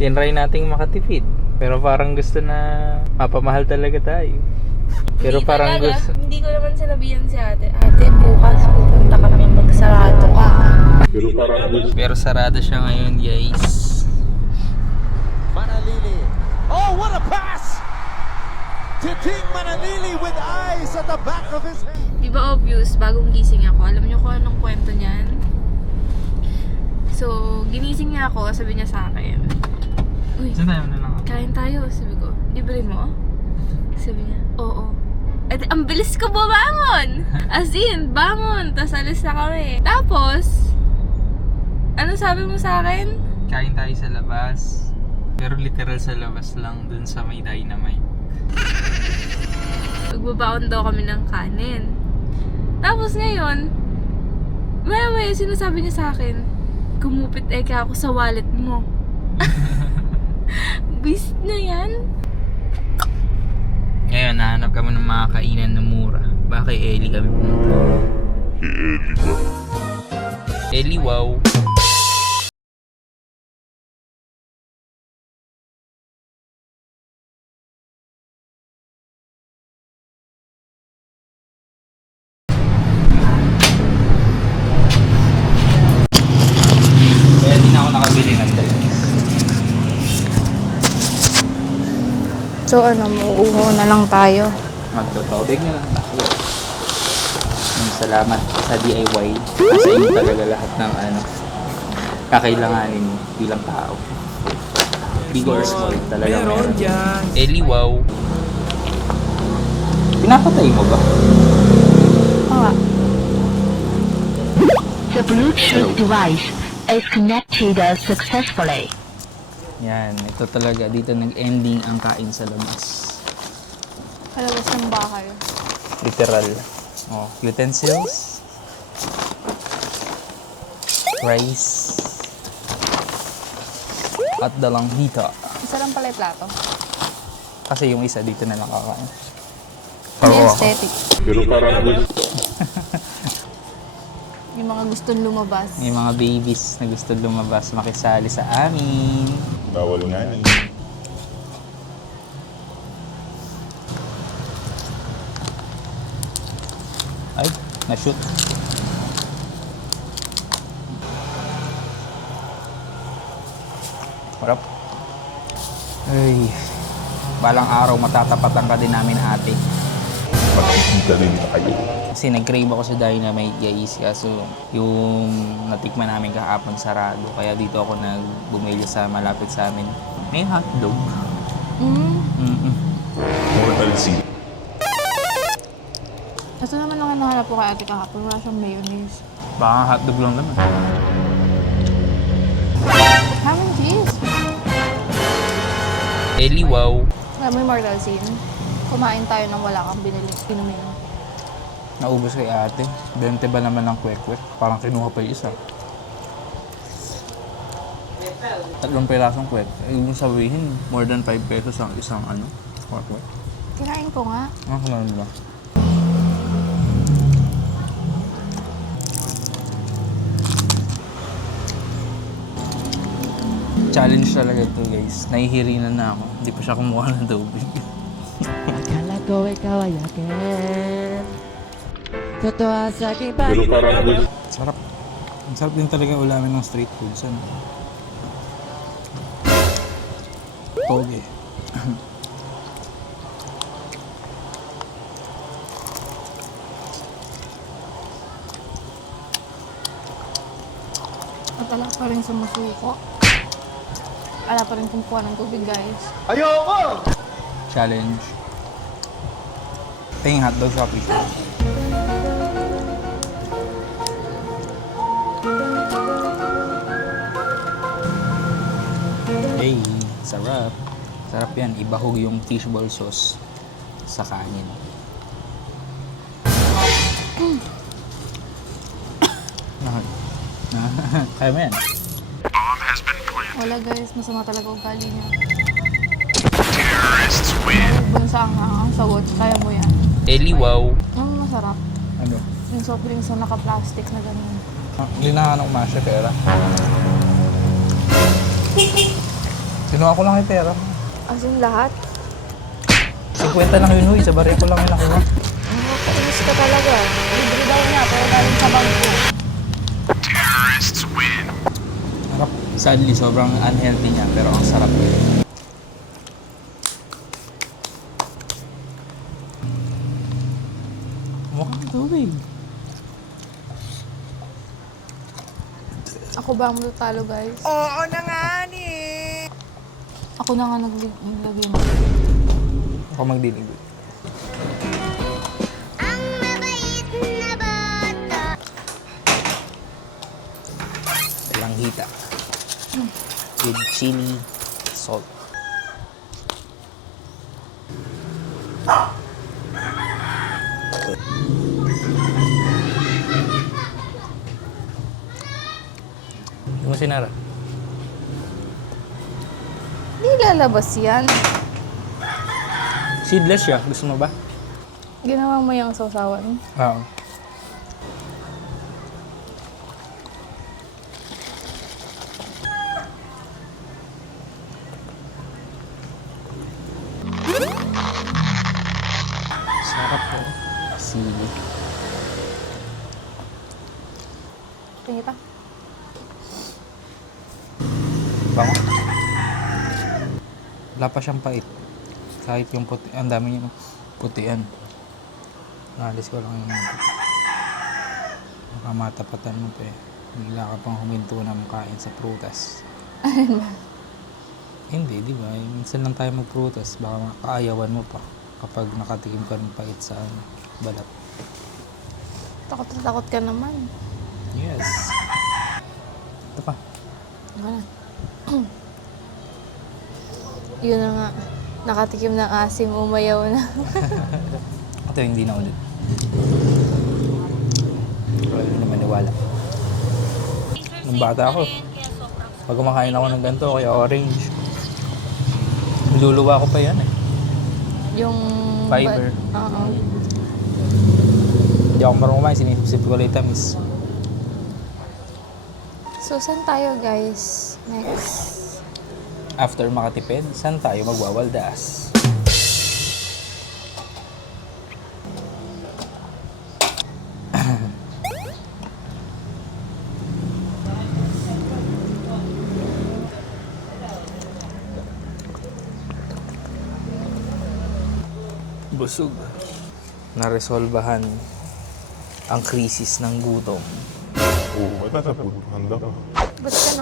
Tinry nating makatipid. Pero parang gusto na mapamahal talaga tayo. Pero Hindi parang talaga. gusto... Hindi ko naman sinabihan si ate. Ate, bukas pupunta kami magsarado ka. Pero sarado siya ngayon, guys. Manalili. Oh, what a pass! Titing Manalili with eyes at the back of his head. Di ba obvious, bagong gising ako. Alam niyo kung anong kwento niyan? So, ginising niya ako, sabi niya sa akin, uy, Saan tayo na lang ako? kain tayo. Sabi ko, libre mo? Sabi niya, oo. At ang bilis ko bumangon! As in, bangon! Tapos alis na kami. Tapos, ano sabi mo sa akin? Kain tayo sa labas. Pero literal sa labas lang, dun sa may dynamite. Magbabaon daw kami ng kanin. Tapos ngayon, maya sinasabi niya sa akin, gumupit ka ako sa wallet mo. Bis na yan? Ngayon, nahanap kami ng mga kainan na mura. Baka kay Ellie kami pumunta. Ellie ba? Ellie, wow. Kaya di na ako nakabili ng drinks. So ano, muuho na lang tayo. Magtotobig na lang tayo. Salamat sa DIY. Kasi yun talaga lahat ng kakailanganin mo bilang tao. Big or small talaga meron. Ellie, wow. Pinapatay mo ba? Oo. The Bluetooth device is connected successfully. Yan, ito talaga. Dito nag-ending ang kain sa labas. Kalabas ng bahay. Literal. Oh, utensils. Rice. At dalanghita. Isa lang pala yung plato. Kasi yung isa dito na lang kakain. Hindi Oo. aesthetic. Yung mga gustong lumabas. May mga babies na gusto lumabas, makisali sa amin. Bawal nga ni. Ay, na-shoot. Harap. Ay, balang araw matatapatan ka din namin ate. Magkikita rin kayo. Kasi nag-crave ako sa Dynamite, guys. Kaso yung natikman namin kahapon sarado. Kaya dito ako bumili sa malapit sa amin. May hotdog. Mm-mm. Mortal City. Ito naman ang nahanap ko kay ate kahapon. Wala siyang mayonnaise. Baka hotdog lang naman. Ham and cheese. Ellie, wow. Alam mo yung mortal scene? Kumain tayo nang wala kang binili. Inumin. Naubos kay ate. 20 ba naman ng kwek-kwek? Parang kinuha pa yung isa. 3 pirasong kwek. Ibig sabihin, more than 5 pesos ang isang kwek-kwek. Kinain ko nga. Ah, kamarin ba? Challenge talaga ito, guys. Nahihirinan na ako. Hindi pa siya kumuha ng tubig. Akala ko ikaw ay akin. Totoo sa aking Pero parang Sarap. Ang sarap din talaga ulamin ng street foods. Toge. At wala pa rin sumusuko. Wala pa rin kumukuha ng tubig, guys. Challenge. Tingin hotdog sa pizza. Hey, sarap. Sarap yan. Ibahog yung fishball sauce sa kanin. Kaya mo yan. Wala, guys. Masama talaga ugali niya. Dun sa ang sawot. Kaya mo yan. Ellie, wow. Ang masarap. Ano? Yung soft drinks na naka-plastic na ganun. Hindi na nga nang masya, pera. Kinuha ko lang yung pera. As in lahat? 50 lang yun, huy. Sa barya ko lang yung nakuha. Nakakainis ka talaga. Libre daw niya, pero galing sa bangko. Sarap. Sadly, sobrang unhealthy niya, pero ang sarap. Mukhang tubig. Ako ba ang talo, guys? Oo na nga ni! Ako na nga naglagay mo. Ako magdinig. Langhita. With chili, salt. Hindi mo sinara. Hindi lalabas yan. Seedless siya. Gusto mo ba? Ginawa mo yung sausawan. Oo. Sarap po. Sili. Tingin pa. Bango. Wala pa siyang pait. Kahit yung puti, ang dami niya putian. Alis ko lang yung puti. Baka matapatan mo pa eh. Bigla ka pang huminto na makain sa prutas. Hindi, di ba? Minsan lang tayo magprutas. Baka makaayawan mo pa kapag nakatikim ka ng pait sa balat. Takot na takot ka naman. Yes. Ito pa. Ano na? Yun na nga. Nakatikim ng asim, umayaw na. Ito hindi na ulit. Wala na maniwala. Nung bata ako, pag kumakain ako ng ganito, kaya orange, niluluwa ko pa yan eh. Yung... Fiber. Oo. Hindi ako marunong kumain, sinisip ko lang tamis. So, saan tayo, guys? Next. After makatipid, saan tayo magwawaldas? Busog. Naresolbahan ang krisis ng gutom. Oo, may pasapuhan daw. Ba't ka